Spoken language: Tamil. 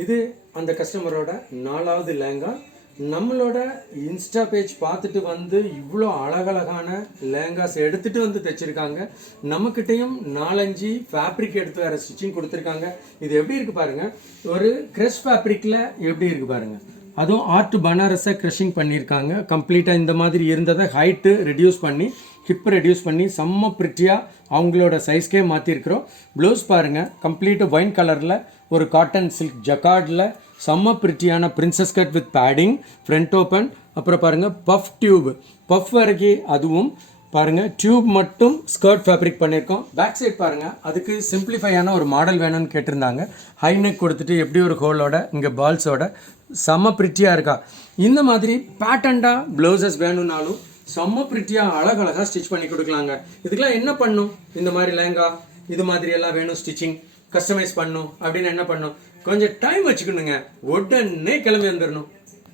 இது அந்த கஸ்டமரோட 4வது லேங்கா. நம்மளோட இன்ஸ்டா பேஜ் பார்த்துட்டு வந்து இவ்வளோ அழகழகான லேங்காஸ் எடுத்துகிட்டு வந்து தைச்சிருக்காங்க. நம்மக்கிட்டையும் 4-5 ஃபேப்ரிக் எடுத்து வேறு ஸ்டிச்சிங் கொடுத்துருக்காங்க. இது எப்படி இருக்குது பாருங்கள், ஒரு க்ரஷ் ஃபேப்ரிக்கில் எப்படி இருக்குது பாருங்கள். அதுவும் ஆர்ட் பனாரஸை க்ரஷிங் பண்ணியிருக்காங்க. கம்ப்ளீட்டாக இந்த மாதிரி இருந்ததை ஹைட்டு ரெடியூஸ் பண்ணி, ஹிப் ரெடியூஸ் பண்ணி செம்ம ப்ரிட்டியாக அவங்களோட சைஸ்க்கே மாற்றிருக்கிறோம். ப்ளவுஸ் பாருங்கள், கம்ப்ளீட்டு ஒயின் கலரில் ஒரு காட்டன் சில்க் ஜக்கார்டில் செம்ம ப்ரிட்டியான princess cut with padding, front open. அப்புறம் பாருங்கள் பஃப் டியூப், பஃப் வரைக்கும் அதுவும் பாருங்கள் டியூப் மட்டும் ஸ்கர்ட் ஃபேப்ரிக் பண்ணியிருக்கோம். பேக் சைட் பாருங்கள், அதுக்கு சிம்பிளிஃபையான ஒரு மாடல் வேணும்னு கேட்டிருந்தாங்க. ஹை நெக் கொடுத்துட்டு எப்படி ஒரு ஹோலோட இங்கே பால்ஸோட செம்ம ப்ரிட்டியாக இருக்கா. இந்த மாதிரி பேட்டர்ன்டாக ப்ளவுசஸ் வேணும்னாலும் செம்ம ப்ரிட்டியாக அழகழகாக ஸ்டிச் பண்ணி கொடுக்கலாங்க. இதுக்கெல்லாம் என்ன பண்ணும், இந்த மாதிரி லேங்கா இது மாதிரி எல்லாம் வேணும் ஸ்டிச்சிங் கஸ்டமைஸ் பண்ணும் அப்படின்னு என்ன பண்ணும், கொஞ்சம் டைம் வச்சுக்கணுங்க. உடனே கிளம்பி வந்துடணும்.